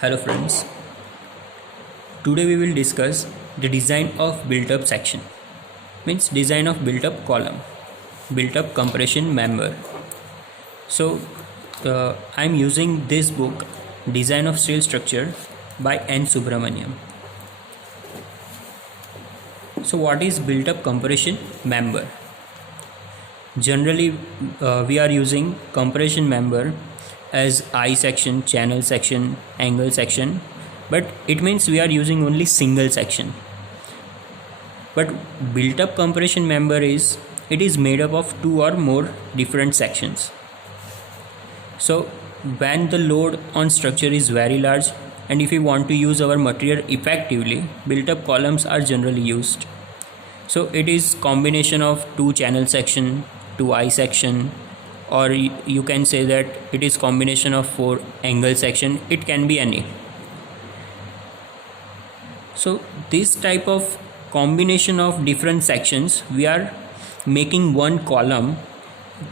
Hello friends, today we will discuss the design of built-up section, means design of built-up column, built-up compression member. So I am using this book, Design of Steel Structure by N. Subramaniam. So what is built-up compression member? Generally we are using compression member as I section, channel section, angle section, but it means we are using only single section. But built up compression member is made up of two or more different sections. So when the load on structure is very large and if we want to use our material effectively, built up columns are generally used. So it is combination of two channel section, two I section, or you can say that it is combination of four angle section. It can be any. So this type of combination of different sections, we are making one column.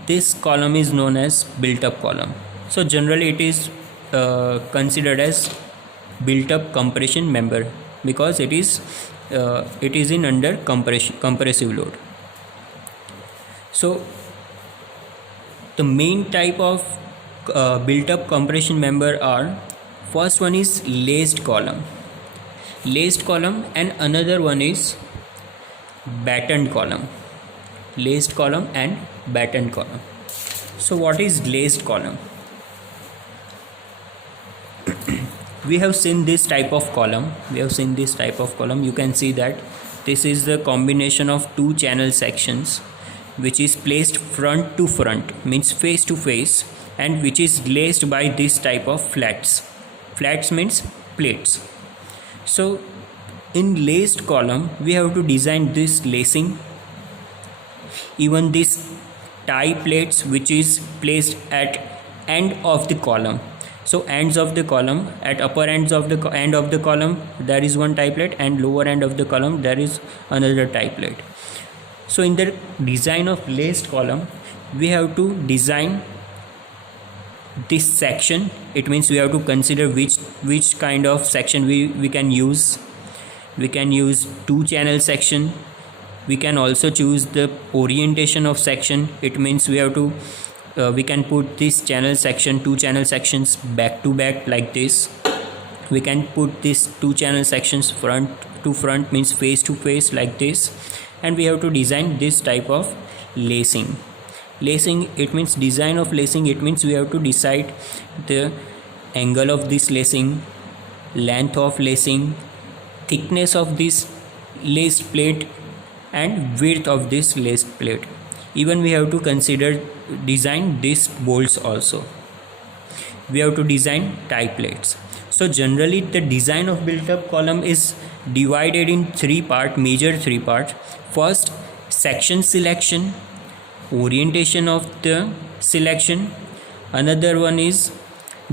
This column is known as built up column. So generally it is considered as built up compression member because it is in under compressive load. So the main type of built up compression member are, first one is laced column, and another one is battened column, laced column and battened column. So what is laced column? We have seen this type of column. You can see that this is the combination of two channel sections which is placed front to front, means face to face, and which is laced by this type of flats means plates. So in laced column we have to design this lacing, even this tie plates which is placed at end of the column. So ends of the column, at upper ends of the end of the column there is one tie plate, and lower end of the column there is another tie plate. So in the design of laced column we have to design this section. It means we have to consider which kind of section we can use. We can use two channel section. We can also choose the orientation of section. It means we have to we can put this channel section, two channel sections back to back like this. We can put this two channel sections front to front, means face to face like this. And we have to design this type of lacing. It means design of lacing. It means we have to decide the angle of this lacing, length of lacing, thickness of this laced plate, and width of this laced plate. Even we have to design these bolts also. We have to design tie plates. So generally the design of built up column is divided in major three parts. First, section selection, orientation of the selection. Another one is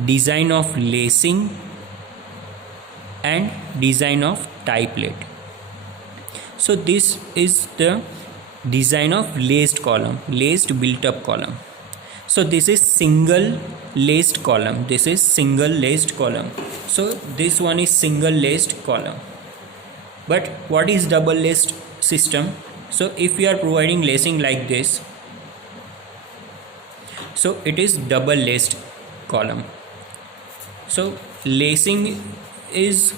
design of lacing and design of tie plate. So this is the design of laced built up column. So this is single laced column. So this one is single laced column. But what is double laced system? So if we are providing lacing like this, so it is double laced column. So lacing is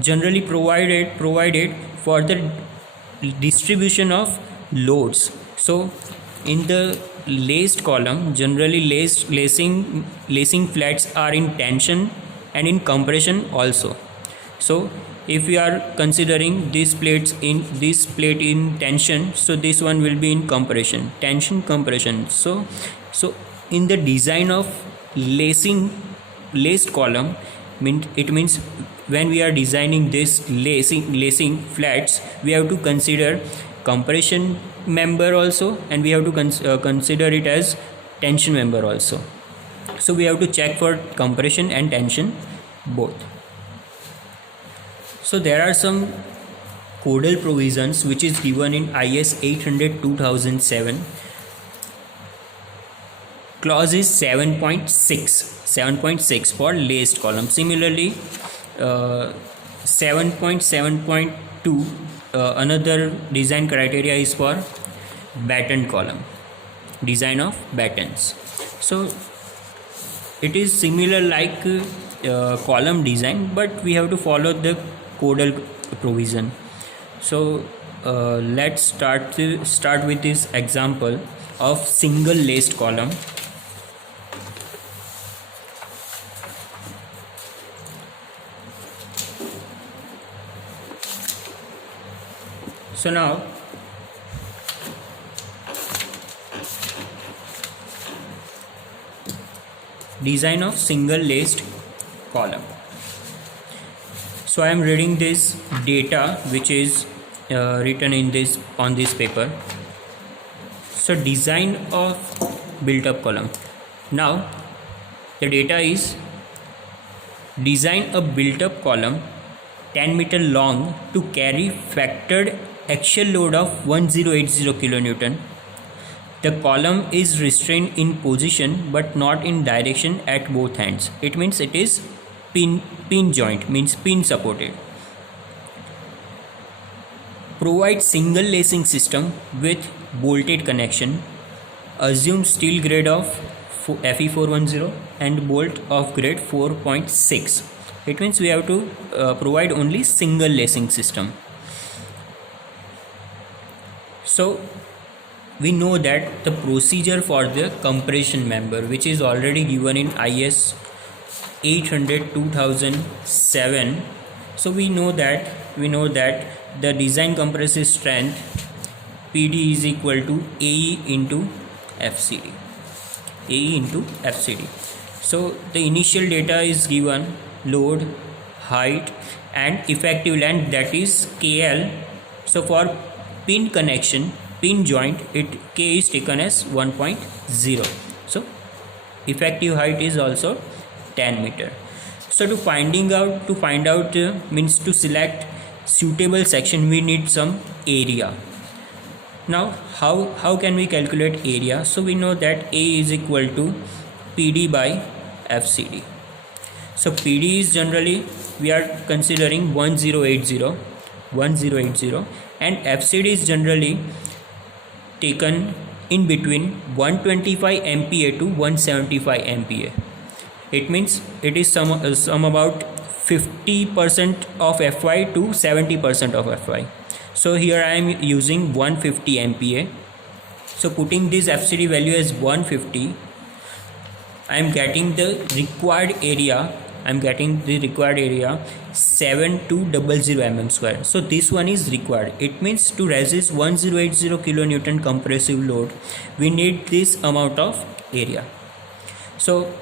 generally provided for the distribution of loads. So in the laced column, generally lacing flats are in tension and in compression also. So if we are considering this plate in tension, so this one will be in compression, tension, compression. So in the design of laced column, it means when we are designing this lacing flats, we have to consider compression member also, and we have to consider it as tension member also. So we have to check for compression and tension both. So there are some codal provisions which is given in IS 800/2007. clause is 7.6 for laced column. Similarly, 7.7.2 another design criteria is for batten column, design of battens. So it is similar like column design, but we have to follow the codal provision. So let's start with this example of single laced column. So now design of single laced column. So I am reading this data which is written in this on this paper. So design of built up column. Now the data is design a built up column 10 meter long to carry factored axial load of 1080 kilonewton. The column is restrained in position but not in direction at both ends. It means it is pin joint, means pin supported. Provide single lacing system with bolted connection. Assume steel grade of Fe410 and bolt of grade 4.6. It means we have to provide only single lacing system. So we know that the procedure for the compression member, which is already given in IS 800/2007. So we know that the design compressive strength PD is equal to AE into FCD. AE into FCD. So the initial data is given, load, height and effective length, that is KL. So for pin connection, pin joint, K is taken as 1.0. So effective height is also 10 meter. So to find out means to select suitable section, we need some area. Now how can we calculate area? So we know that A is equal to PD by FCD. So PD is generally we are considering 1080 and FCD is generally taken in between 125 MPa to 175 MPa. It means it is some about 50% of Fy to 70% of Fy. So here I am using 150 MPa. So putting this FCD value as 150, I am getting the required area. 7200 mm square. So this one is required. It means to resist 1080 kilonewton compressive load, we need this amount of area. So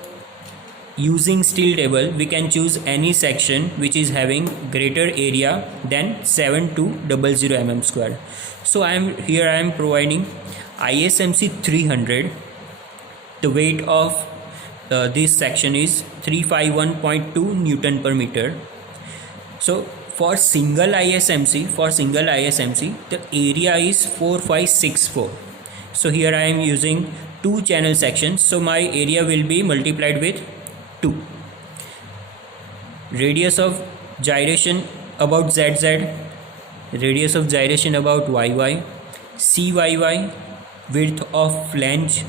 using steel table, we can choose any section which is having greater area than 7200 mm square. So I am providing ISMC 300. The weight of this section is 351.2 Newton per meter. So for single ISMC, the area is 4564. So here I am using 2 channel sections, so my area will be multiplied with 2. Radius of gyration about ZZ, radius of gyration about YY, CYY, width of flange,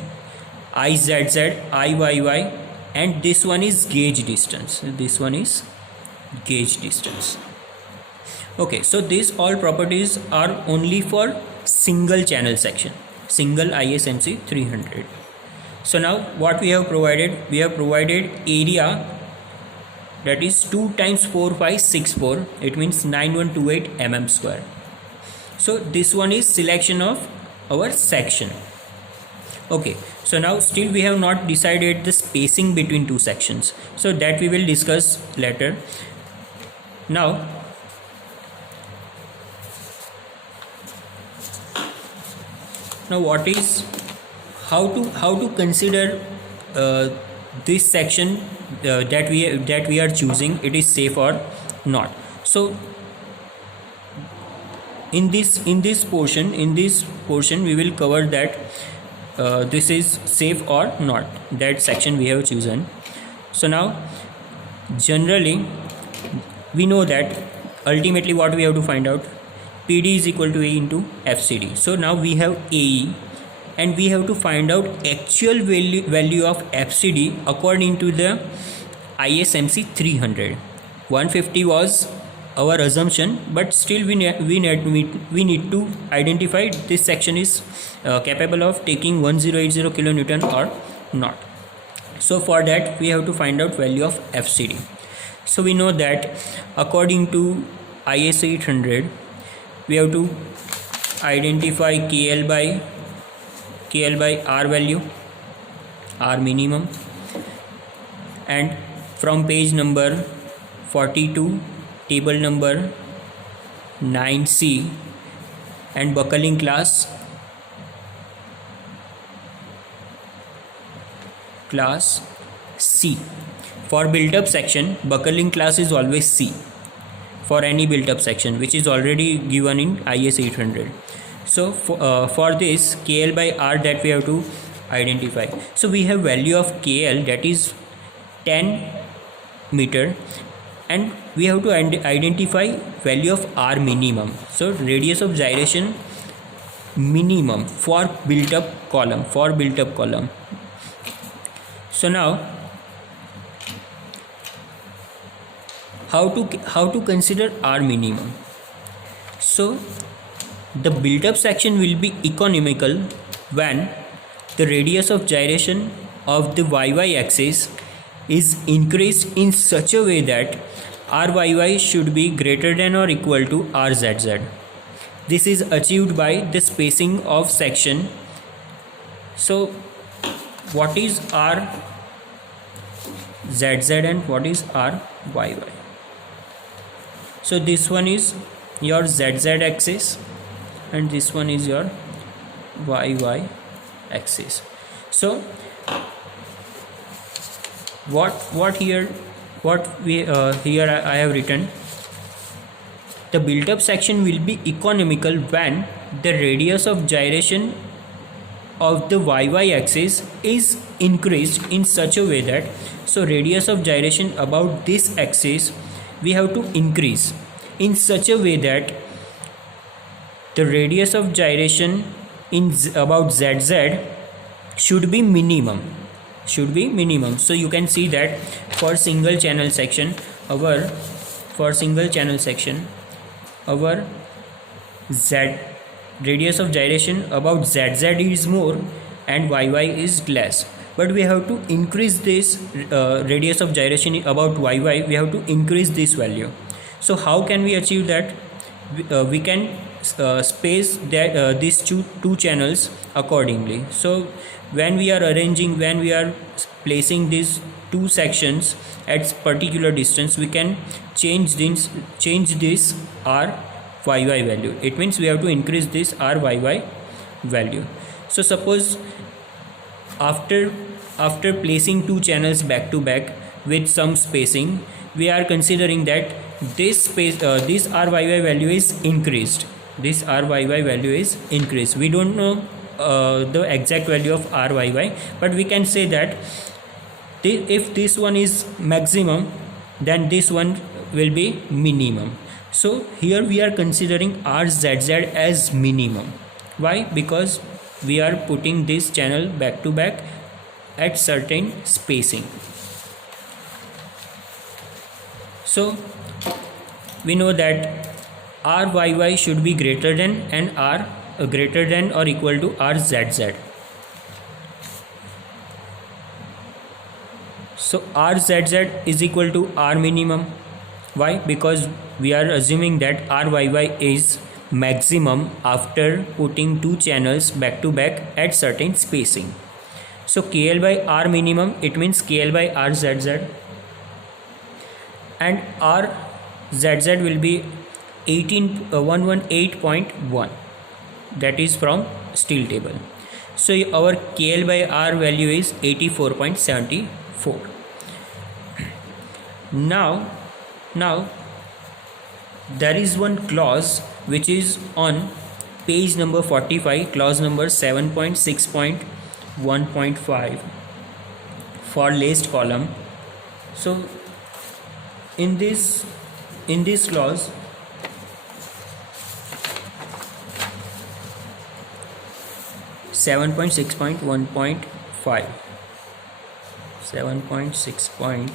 IZZ, IYY, and this one is gauge distance. Okay, so these all properties are only for single channel section, single ISMC 300. So now what we have provided? We have provided area, that is 2 times 4564. It means 9128 mm square. So this one is selection of our section. Okay, so now still we have not decided the spacing between 2 sections, so that we will discuss later. Now what is how to consider this section that we are choosing, it is safe or not. So in this portion we will cover that this is safe or not, that section we have chosen. So now generally we know that ultimately what we have to find out, PD is equal to A into FCD. So now we have AE and we have to find out actual value of FCD according to the ISMC 300. 150 was our assumption, but still we need to identify this section is capable of taking 1080 kilonewton or not. So for that we have to find out value of FCD. So we know that according to IS 800 we have to identify KL by R value, R minimum, and from page number 42 table number 9C and buckling class C. For built-up section, buckling class is always C for any built-up section, which is already given in IS 800. So for this KL by R that we have to identify. So we have value of KL, that is 10 meter, and we have to identify value of R minimum. So radius of gyration minimum for built-up column. So now how to consider R minimum. So the built-up section will be economical when the radius of gyration of the YY axis is increased in such a way that RYY should be greater than or equal to RZZ. This is achieved by the spacing of section. So what is RZZ and what is RYY? So this one is your ZZ axis and this one is your YY axis. So here I have written, the built-up section will be economical when the radius of gyration of the YY axis is increased in such a way that, so radius of gyration about this axis we have to increase in such a way that the radius of gyration in about ZZ should be minimum. So you can see that for single channel section our Z radius of gyration about ZZ is more and YY is less, but we have to increase this radius of gyration about YY, we have to increase this value. So how can we achieve that? We can space that these two channels accordingly. So when we are placing these two sections at particular distance, we can change this RYY value. It means we have to increase this RYY value. So suppose after placing two channels back to back with some spacing, we are considering that this RYY value is increased. We don't know the exact value of RYY, but we can say that if this one is maximum, then this one will be minimum. So here we are considering RZZ as minimum. Why? Because we are putting this channel back to back at certain spacing. So we know that RYY should be greater than or equal to RZZ. So RZZ is equal to R minimum. Why? Because we are assuming that RYY is maximum after putting two channels back to back at certain spacing. So KL by R minimum, it means KL by RZZ, and RZZ will be 118.1, that is from steel table. So our KL by R value is 84.74. Now there is one clause which is on page number 45, clause number 7.6.1, 1.5 for laced column. So in this clause, seven point six point 1.5, 7.6 point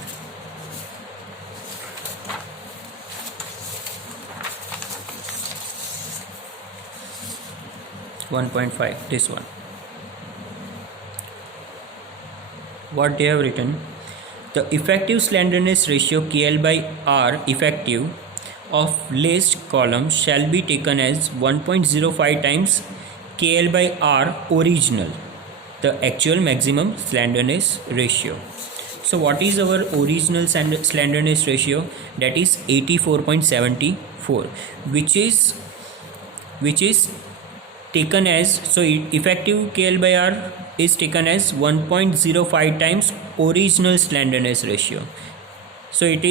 1.5, this one, what they have written: the effective slenderness ratio KL by R effective of laced column shall be taken as 1.05 times KL by R original, the actual maximum slenderness ratio. So what is our original slenderness ratio? That is 84.74, which is taken as, so effective KL by R is taken as 1.05 times original slenderness ratio. So it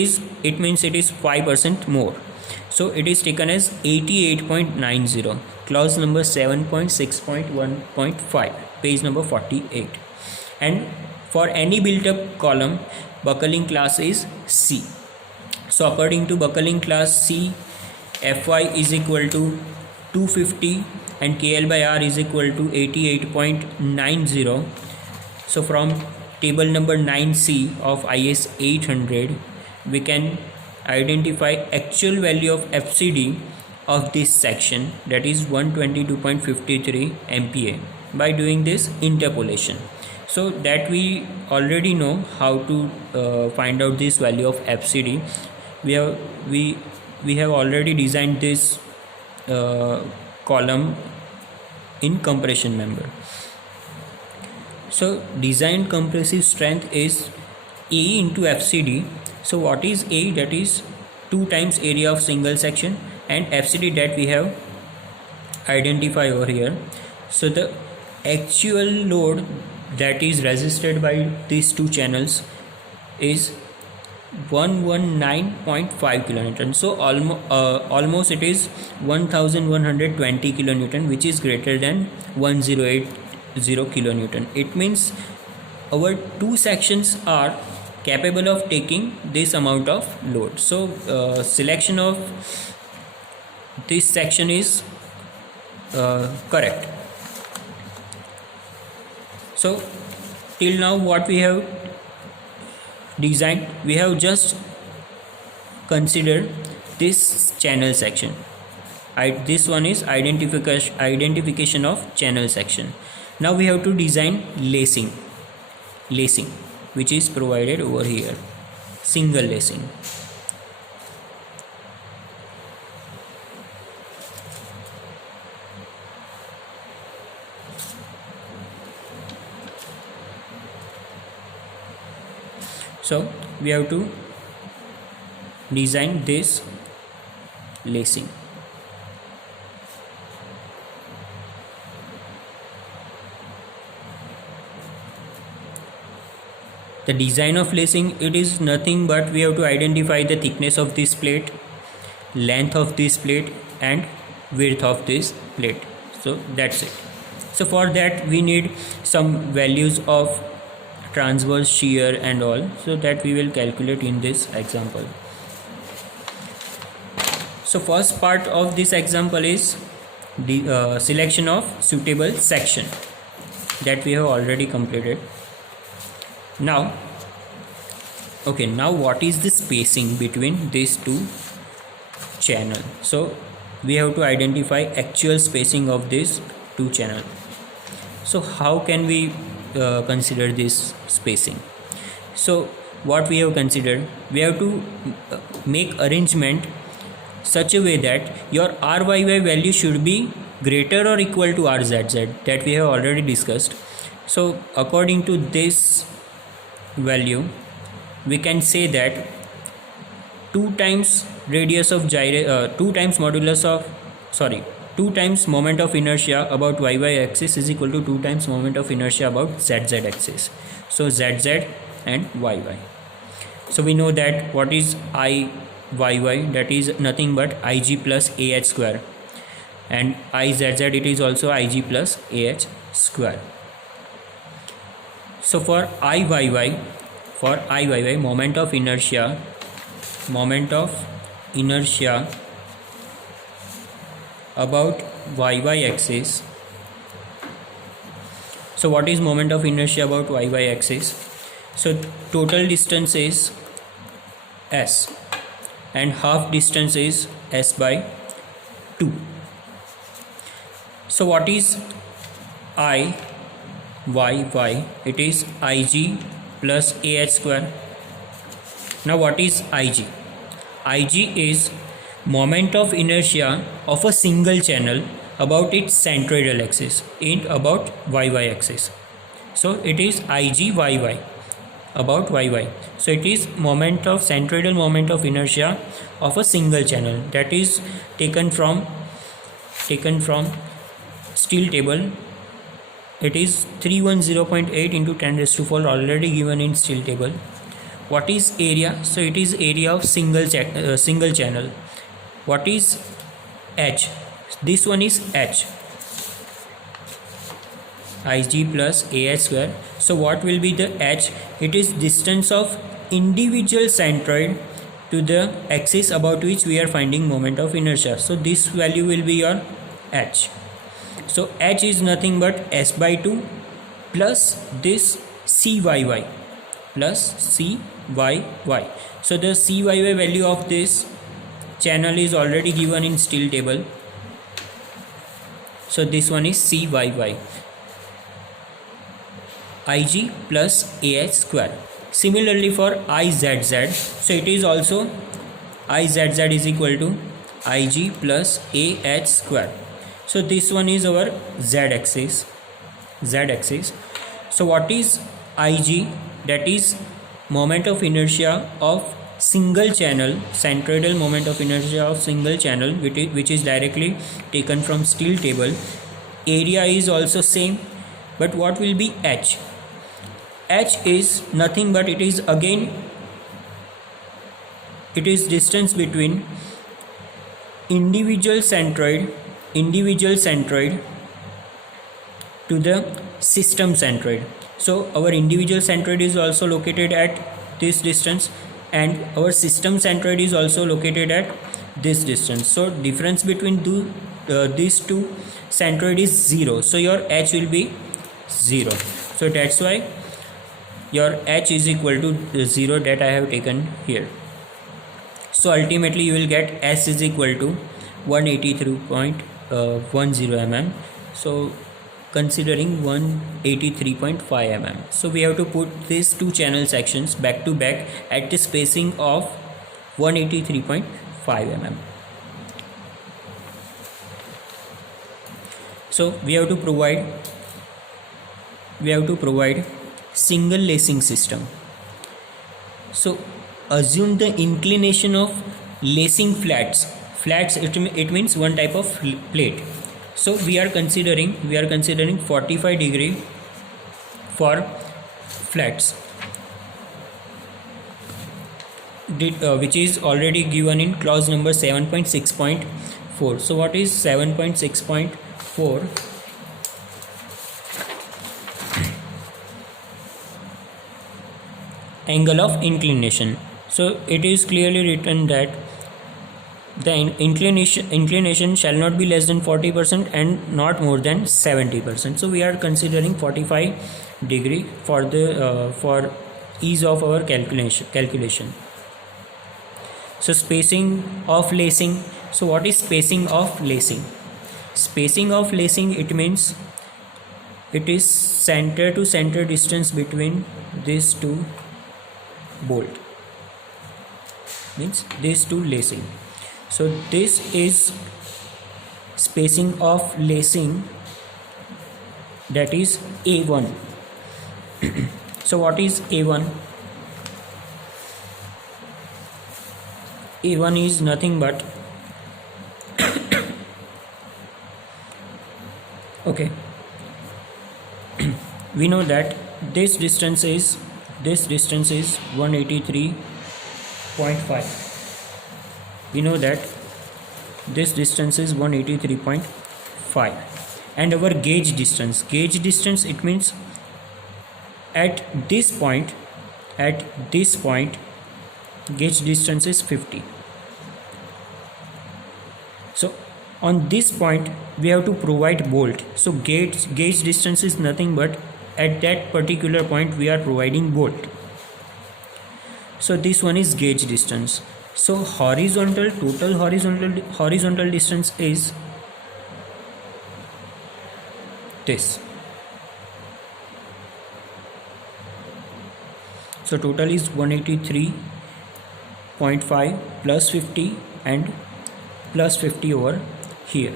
means it is 5% more. So it is taken as 88.90, clause number 7.6.1.5, page number 48. And for any built up column, buckling class is C. So according to buckling class C, Fy is equal to 250 and KL by R is equal to 88.90. So from table number 9C of IS 800, we can identify actual value of FCD of this section, that is 122.53 MPa, by doing this interpolation. So that we already know how to find out this value of FCD. We have already designed this column in compression member. So design compressive strength is A into FCD. So what is A? That is 2 times area of single section, and FCD that we have identified over here. So the actual load that is resisted by these two channels is 119.5 kilonewton. So almost it is 1120 kilonewton, which is greater than 1080 kilonewton. It means our two sections are capable of taking this amount of load. So selection of this section is correct. So till now what we have designed, we have just considered this channel section. This one is identification of channel section. Now we have to design lacing, which is provided over here, single lacing. So we have to design this lacing. The design of lacing, it is nothing but we have to identify the thickness of this plate, length of this plate, and width of this plate. So that's it. So for that we need some values of transverse shear and all, so that we will calculate in this example. So first part of this example is the selection of suitable section, that we have already completed. Now what is the spacing between these two channels? So we have to identify actual spacing of these two channels. So how can we consider this spacing? So what we have considered, we have to make arrangement such a way that your RYY value should be greater or equal to RZZ, that we have already discussed. So according to this value, we can say that 2 times radius of 2 times moment of inertia about YY axis is equal to 2 times moment of inertia about ZZ axis. So ZZ and YY. So we know that what is IYY, that is nothing but IG plus AH square, and IZZ, it is also IG plus AH square. So for IYY, moment of inertia about YY axis. So what is moment of inertia about YY axis? So total distance is S and half distance is S by 2. So what is IYY? It is IG plus AH square. Now what is IG? IG is moment of inertia of a single channel about its centroidal axis and about YY axis. So it is IGYY about YY. So it is centroidal moment of inertia of a single channel, that is taken from steel table. It is 310.8 into 10 raised to 4, already given in steel table. What is area? So it is area of single channel. What is H? This one is H, Ig plus AH square. So what will be the H? It is distance of individual centroid to the axis about which we are finding moment of inertia. So this value will be your H. So H is nothing but S by 2 plus this CYY plus CYY. So the CYY value of this channel is already given in steel table. So this one is CYY, Ig plus AH square. Similarly for IZZ, so it is also IZZ is equal to Ig plus AH square. So this one is our Z axis. So what is Ig? That is moment of inertia of single channel, centroidal moment of inertia of single channel, which is directly taken from steel table. Area is also same, but what will be H? H is nothing but it is distance between individual centroid to the system centroid. So our individual centroid is also located at this distance and our system centroid is also located at this distance. So difference between these two centroid is 0. So your H will be 0. So that's why your H is equal to 0 that I have taken here. So ultimately you will get S is equal to 183.10 mm. So considering 183.5 mm. So we have to put these two channel sections back to back at the spacing of 183.5 mm. So we have to provide single lacing system. So assume the inclination of lacing flats, it means one type of plate. So we are considering 45 degree for flats, which is already given in clause number 7.6.4. so what is 7.6.4? Angle of inclination. So it is clearly written that the inclination shall not be less than 40% and not more than 70%. So we are considering 45 degree for ease of our calculation. So spacing of lacing. So what is spacing of lacing? Spacing of lacing, it means it is center to center distance between these two bolt, means these two lacing. So this is spacing of lacing, that is A1. So what is A1? A1 is nothing but okay, we know that this distance is 183.5. we know that this distance is 183.5 and our gauge distance, it means at this point gauge distance is 50. So on this point we have to provide bolt. So gauge distance is nothing but at that particular point we are providing bolt. So this one is gauge distance. So total horizontal distance is this. So total is 183.5 plus 50 and plus 50 over here.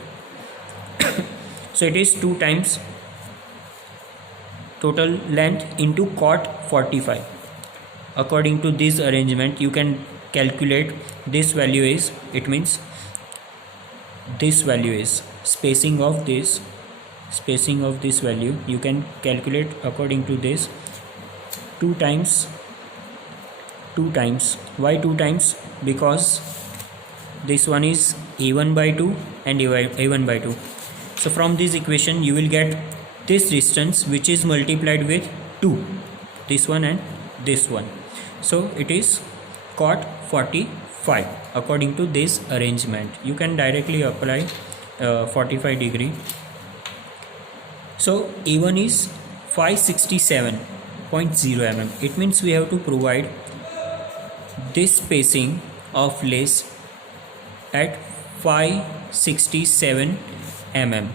So it is 2 times total length into cot 45. According to this arrangement you can calculate this value is, it means this value is spacing of this value you can calculate according to this 2 times. Why 2 times? Because this one is a1 by 2 and a1 by 2. So from this equation you will get this distance which is multiplied with 2, this one and this one. So it is cot 45 according to this arrangement. You can directly apply 45 degree. So a1 is 567.0 mm. It means we have to provide this spacing of lace at 567 mm.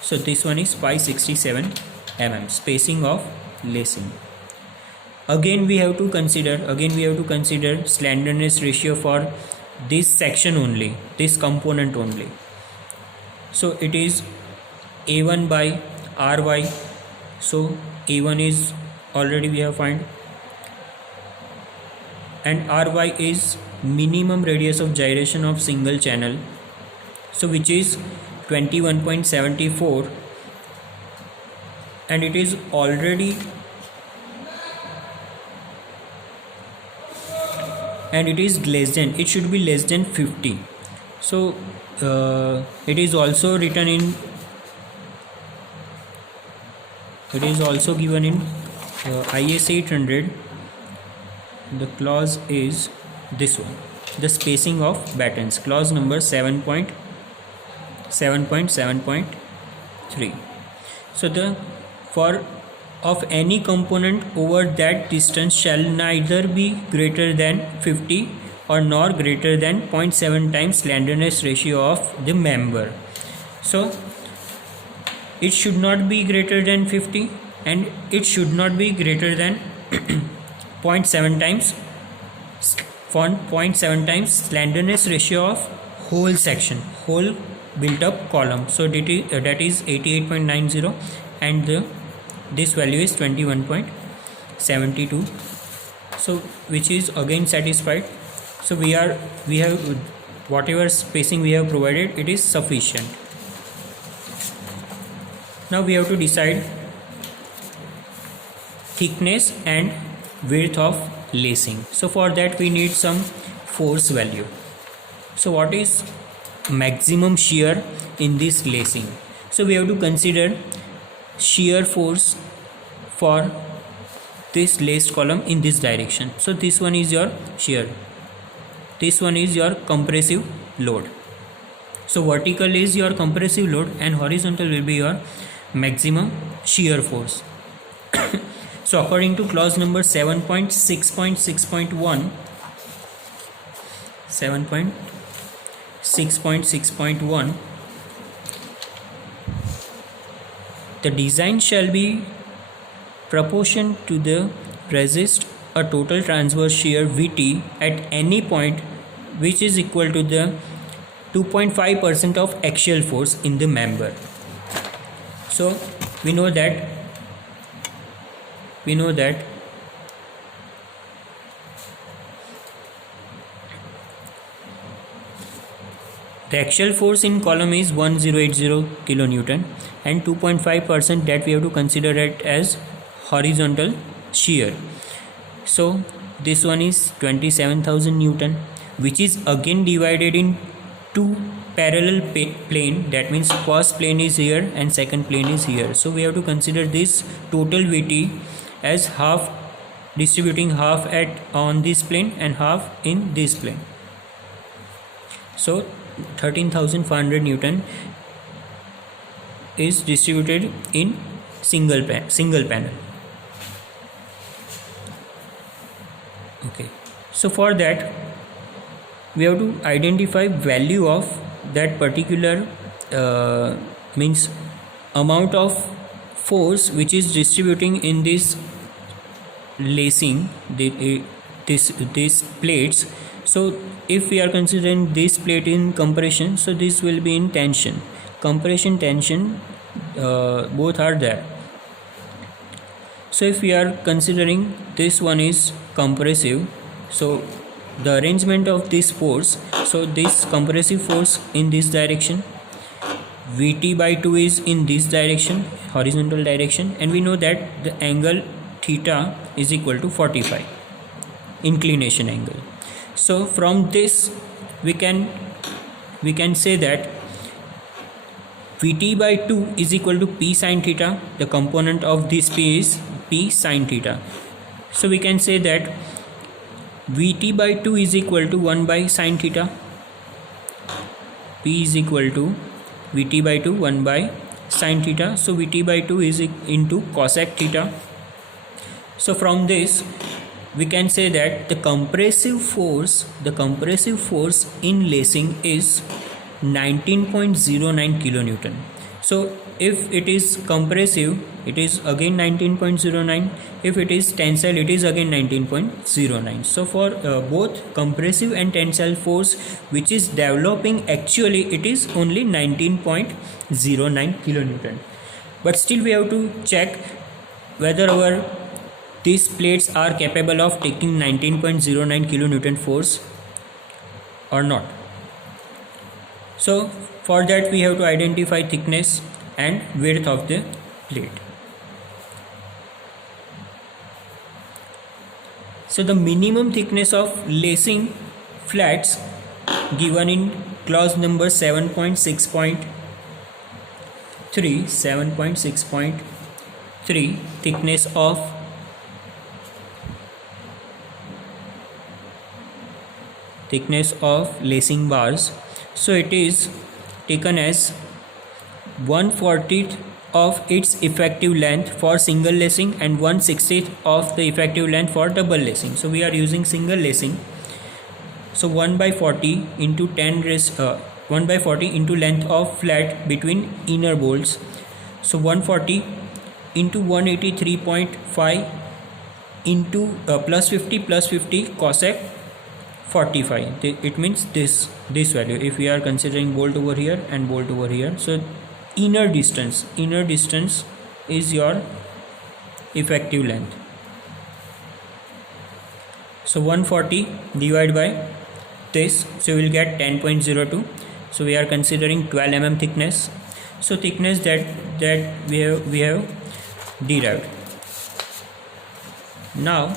So this one is 567 mm spacing of lacing. Again we have to consider slenderness ratio for this section only, this component only. So it is a1 by ry. So a1 is already we have find, and ry is minimum radius of gyration of single channel, so which is 21.74, and it is already it should be less than 50. So it is also written in, it is also given in IS 800. The clause is this one, the spacing of battens, clause number 7.7.3. So the for of any component over that distance shall neither be greater than 50 or nor greater than 0.7 times slenderness ratio of the member. So it should not be greater than 50 and it should not be greater than 0.7 times slenderness ratio of whole section, whole built up column. So that is 88.90 and this value is 21.72. so which is again satisfied. So we have whatever spacing we have provided, it is sufficient. Now we have to decide thickness and width of lacing. So for that we need some force value. So what is maximum shear in this lacing? So we have to consider shear force for this laced column in this direction. So this one is your shear, this one is your compressive load. So vertical is your compressive load and horizontal will be your maximum shear force. So according to clause number 7.6.1, the design shall be proportion to the resist a total transverse shear Vt at any point which is equal to the 2.5% of axial force in the member. So we know that the axial force in column is 1080 kilonewton and 2.5% that we have to consider it as horizontal shear. So this one is 27,000 Newton, which is again divided in two parallel plane, that means first plane is here and second plane is here. So we have to consider this total Vt as half, distributing half at on this plane and half in this plane. So 13,500 Newton is distributed in single panel. Okay, so for that we have to identify value of that particular means amount of force which is distributing in this lacing, these plates. So if we are considering this plate in compression, so this will be in tension. Compression, tension, both are there. So if we are considering this one is compressive, so the arrangement of this force, so this compressive force in this direction, Vt by 2 is in this direction, horizontal direction, and we know that the angle theta is equal to 45, inclination angle. So from this we can say that Vt by 2 is equal to P sin theta. The component of this P is P sin theta. So we can say that Vt by 2 is equal to 1 by sin theta. P is equal to Vt by 2 1 by sin theta. So Vt by 2 is into cosec theta. So from this we can say that the compressive force in lacing is 19.09 kilonewton. So if it is compressive, it is again 19.09. If it is tensile, it is again 19.09. So for both compressive and tensile force which is developing, actually it is only 19.09 kilonewton. But still we have to check whether these plates are capable of taking 19.09 kilonewton force or not. So for that we have to identify thickness and width of the plate. So the minimum thickness of lacing flats given in clause number 7.6.3, thickness of lacing bars. So it is taken as 1/40 of its effective length for single lacing and 1/60 of the effective length for double lacing. So we are using single lacing. So 1/40 into 1/40 into length of flat between inner bolts. So 140 into 183.5 into plus 50 cosec 45. It means this value. If we are considering bolt over here and bolt over here, so inner distance is your effective length. So 140 divided by this, so we will get 10.02. So we are considering 12 mm thickness. So thickness that we have derived. Now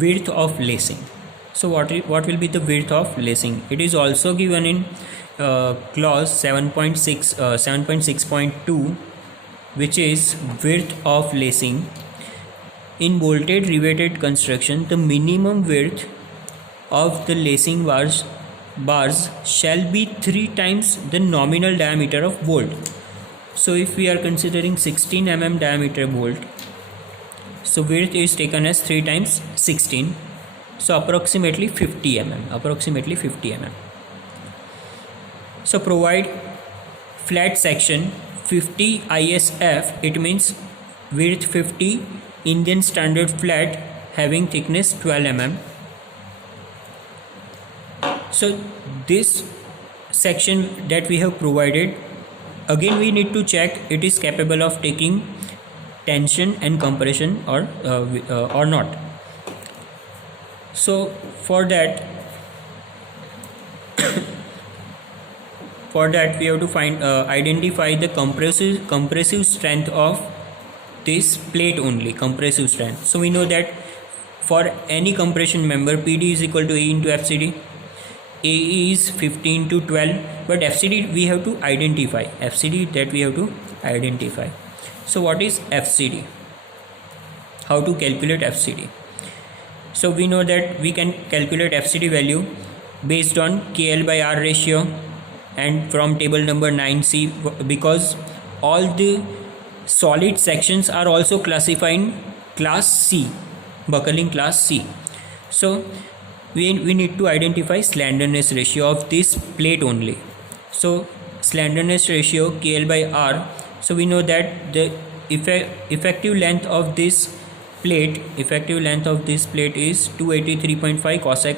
width of lacing. So what will be the width of lacing? It is also given in clause 7.6.2, which is width of lacing. In bolted riveted construction, the minimum width of the lacing bars shall be 3 times the nominal diameter of bolt. So if we are considering 16 mm diameter bolt, so width is taken as 3 times 16, so approximately 50 mm. So provide flat section 50 ISF, it means width 50, Indian standard flat having thickness 12 mm. So this section that we have provided, again we need to check it is capable of taking tension and compression or not. So for that we have to identify the compressive strength of this plate only, compressive strength. So we know that for any compression member, PD is equal to A into FCD. AE is 15 to 12, but FCD we have to identify. FCD that we have to identify. So what is FCD? How to calculate FCD? So we know that we can calculate FCD value based on KL by R ratio and from table number 9C, because all the solid sections are also classified in class C, buckling class C. So we need to identify slenderness ratio of this plate only. So slenderness ratio KL by R. So we know that the effective length of this plate is 283.5 cosec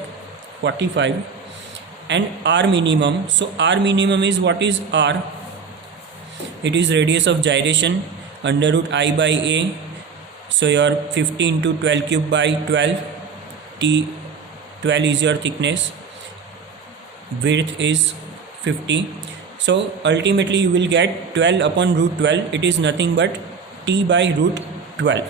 45, and R minimum. So R minimum is, what is R? It is radius of gyration under root I by A. So your 50 into 12 cube by 12, T 12 is your thickness, width is 50. So ultimately you will get 12 upon root 12. It is nothing but T by root 12.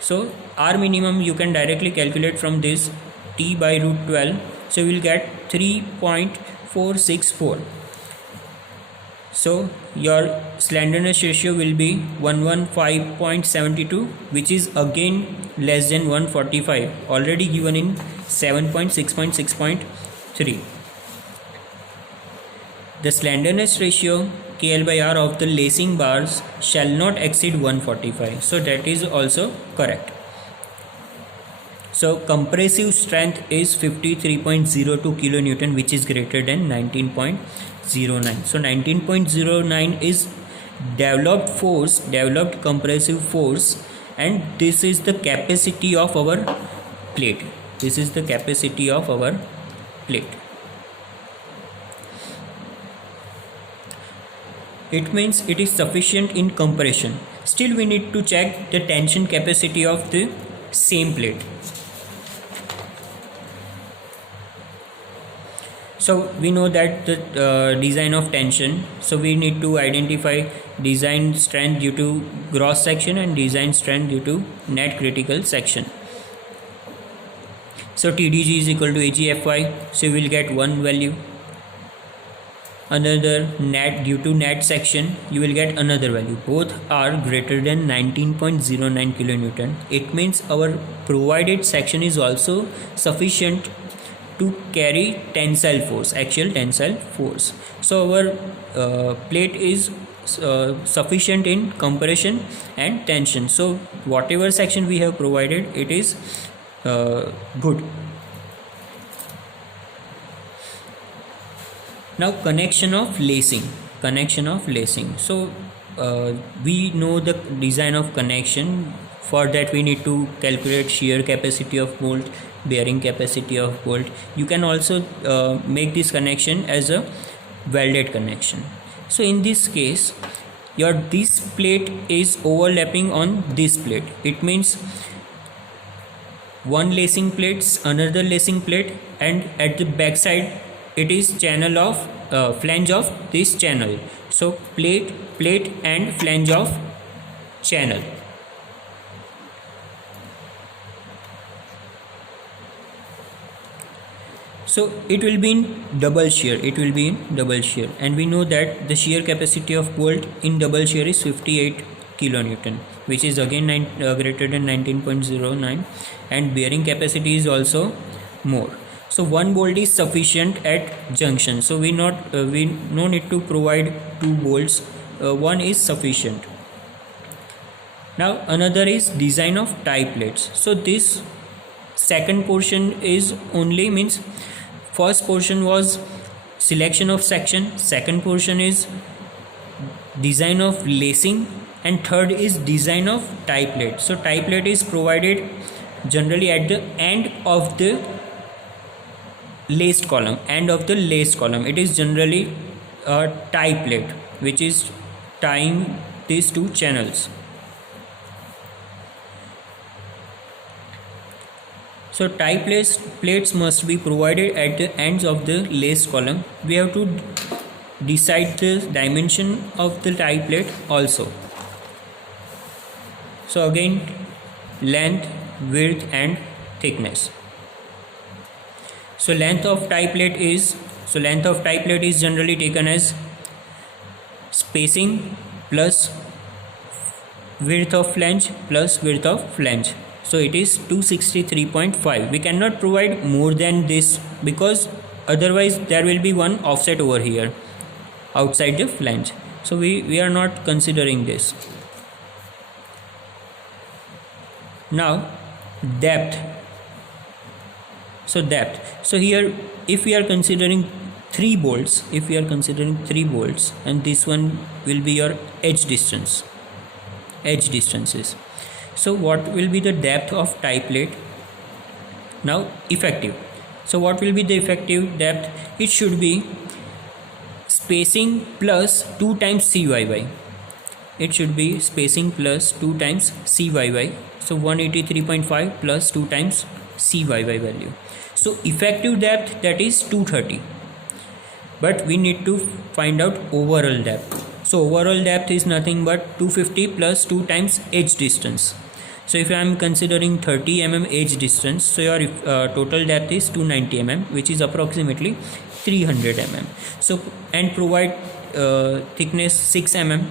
So R minimum you can directly calculate from this, T by root 12. So you will get 3.464. So your slenderness ratio will be 115.72, which is again less than 145, already given in 7.6.6.3. The slenderness ratio KL by R of the lacing bars shall not exceed 145. So that is also correct. So compressive strength is 53.02 kilonewton, which is greater than 19.09. So 19.09 is developed compressive force, and this is the capacity of our plate. It means it is sufficient in compression. Still we need to check the tension capacity of the same plate. So we know that the design of tension. So we need to identify design strength due to gross section and design strength due to net critical section. So TDG is equal to AGFY. So we will get one value. Another net, due to net section you will get another value. Both are greater than 19.09 kilonewton. It means our provided section is also sufficient to carry tensile force, actual tensile force. So our plate is sufficient in compression and tension. So whatever section we have provided, it is good. Now connection of lacing. So we know the design of connection. For that we need to calculate shear capacity of bolt, bearing capacity of bolt. You can also make this connection as a welded connection. So in this case, this plate is overlapping on this plate. It means one lacing plate, another lacing plate, and at the back side it is channel of flange of this channel. So plate and flange of channel. So it will be in double shear. And we know that the shear capacity of bolt in double shear is 58 kilonewton, which is again greater than 19.09, and bearing capacity is also more. So one bolt is sufficient at junction. So we no need to provide two bolts. One is sufficient. Now another is design of tie plates. So this second portion is only, means first portion was selection of section, second portion is design of lacing, and third is design of tie plate. So tie plate is provided generally at the end of the laced column. It is generally a tie plate which is tying these two channels. So tie plates must be provided at the ends of the laced column. We have to decide the dimension of the tie plate also. So again, length, width and thickness. So length of tie plate is generally taken as spacing plus width of flange plus width of flange. So it is 263.5. We cannot provide more than this because otherwise there will be one offset over here outside the flange. So we are not considering this. Now depth. So here if we are considering 3 bolts, and this one will be your edge distances. So what will be the depth of tie plate? Now effective. So what will be the effective depth? It should be spacing plus 2 times CYY. It should be spacing plus 2 times CYY. So 183.5 plus 2 times CYY value. So effective depth, that is 230. But we need to find out overall depth. So overall depth is nothing but 250 plus 2 times edge distance. So if I am considering 30 mm edge distance, so your total depth is 290 mm, which is approximately 300 mm. So and provide thickness 6 mm.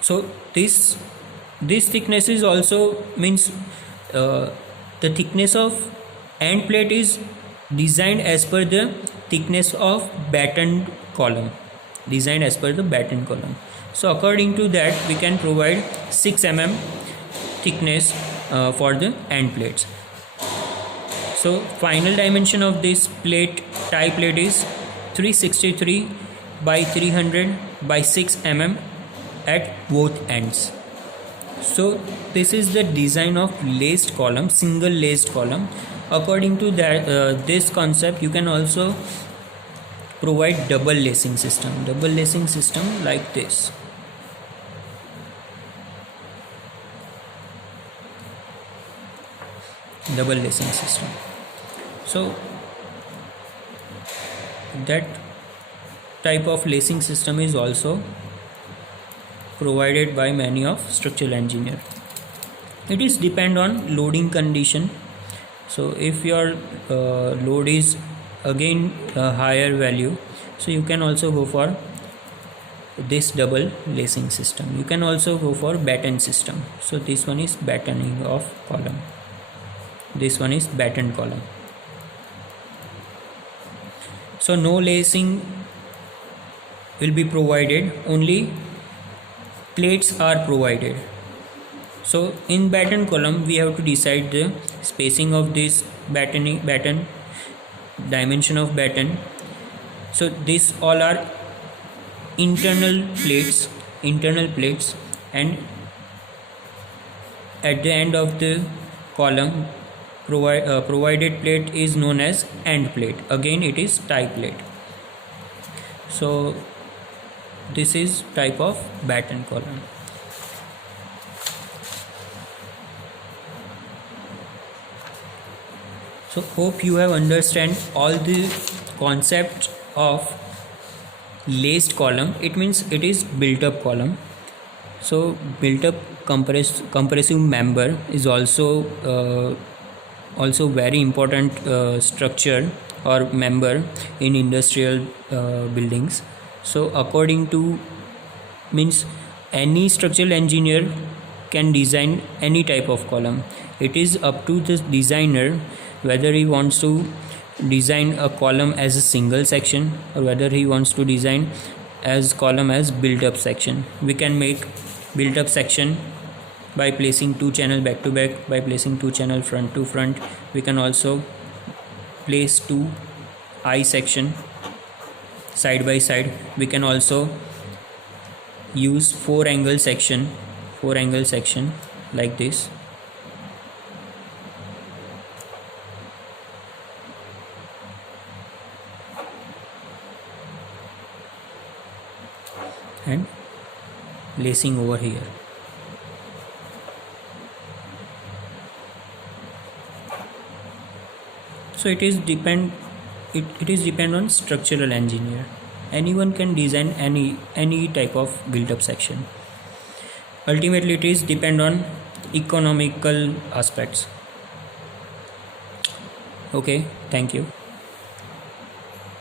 So this thickness is also means the thickness of end plate is designed as per the thickness of battened column. So according to that we can provide 6 mm thickness for the end plates. So final dimension of this tie plate is 363 by 300 by 6 mm at both ends. So this is the design of laced column, single laced column. According to that this concept, you can also provide double lacing system like this. Double lacing system. So that type of lacing system is also provided by many of structural engineer. It is depend on loading condition. So if your load is again a higher value, so you can also go for this double lacing system. You can also go for batten system. So this one is battening of column, this one is battened column. So no lacing will be provided, only plates are provided. So in batten column we have to decide the spacing of this batten, dimension of batten. So these all are internal plates, and at the end of the column provided plate is known as end plate. Again it is tie plate. So this is type of batten column. So hope you have understand all the concept of laced column. It means it is built up column. So built up compressive member is also very important structure or member in industrial buildings. So according to means any structural engineer can design any type of column. It is up to the designer whether he wants to design a column as a single section or whether he wants to design as column as built up section. We can make built up section by placing 2 channel back to back, by placing 2 channel front to front. We can also place 2 I section side by side. We can also use 4 angle section like this. And lacing over here. So it is depend on structural engineer. Anyone can design any type of built up section. Ultimately it is depend on economical aspects. Okay, thank you.